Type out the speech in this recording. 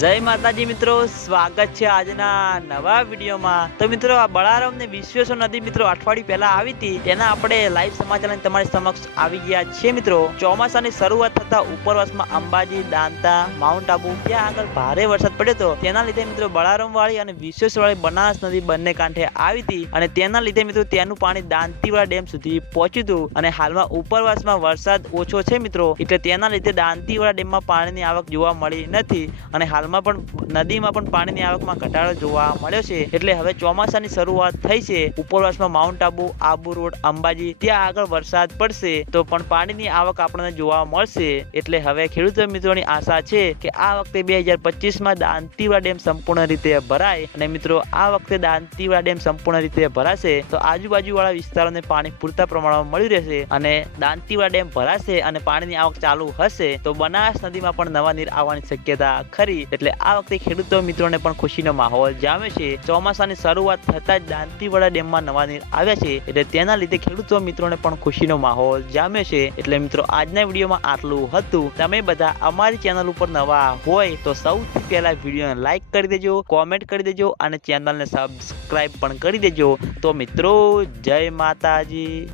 જય માતાજી મિત્રો, સ્વાગત છે આજના નવા વિડીયોમાં. તો મિત્રો, આ બળારામ વિશ્વેશ્વર નદી મિત્રો અઠવાડિયું પહેલા આવી હતી, તેના આપણે લાઈવ સમાચાર તમારી સમક્ષ આવી ગયા છે મિત્રો. ચોમાસાની શરૂઆત થતા ઉપરવાસમાં અંબાજી, દાંતા, માઉન્ટ આબુ, ત્યાં આગળ ભારે વરસાદ પડ્યો હતો. તેના લીધે મિત્રો બળારામ વાળી અને વિશ્વેશ્વર વાળી બનાસ નદી બંને કાંઠે આવી હતી અને તેના લીધે મિત્રો તેનું પાણી દાંતીવાળા ડેમ સુધી પહોંચ્યું હતું. અને હાલમાં ઉપરવાસમાં વરસાદ ઓછો છે મિત્રો, એટલે તેના લીધે દાંતીવાળા ડેમમાં પાણીની આવક જોવા મળી નથી. અને હાલમાં પણ નદીમાં પણ પાણીની આવકમાં ઘટાડો જોવા મળ્યો છે. એટલે હવે ચોમાસાની શરૂઆત થઈ છે. ઉપરવાસમાં માઉન્ટ આબુ આબુ રોડ, અંબાજી, ત્યાં આગળ વરસાદ પડશે તો પણ પાણીની આવક આપણને જોવા મળશે. એટલે હવે ખેડૂત મિત્રોની આશા છે કે આ વખતે બે હજાર પચીસમાં દાંતીવાડા ડેમ સંપૂર્ણ રીતે ભરાય અને મિત્રો, આ વખતે દાંતીવાડા ડેમ સંપૂર્ણ રીતે ભરાશે તો આજુબાજુવાળા વિસ્તારોને પાણી પૂરતા પ્રમાણમાં મળી રહેશે અને દાંતીવાડા ડેમ ભરાશે અને પાણીની આવક ચાલુ હશે તો બનાસ નદીમાં પણ નવા નીર આવવાની શક્યતા ખરી. એટલે આ વખતે ખેડૂતો મિત્રોને પણ ખુશીનો માહોલ જામે છે. ચોમાસાની શરૂઆત થતાં જ દાંતીવાડા ડેમમાં નવા નીર આવ્યા છે એટલે તેના લીધે ખેડૂતો મિત્રોને પણ ખુશીનો માહોલ જામે છે. એટલે મિત્રો, આજના વિડીયોમાં આટલું હતું. તમે બધા અમારી ચેનલ ઉપર નવા હોય તો સૌથી પહેલા વિડીયોને લાઇક કરી દેજો, કોમેન્ટ કરી દેજો અને ચેનલને સબસ્ક્રાઈબ પણ કરી દેજો. તો મિત્રો, જય માતાજી.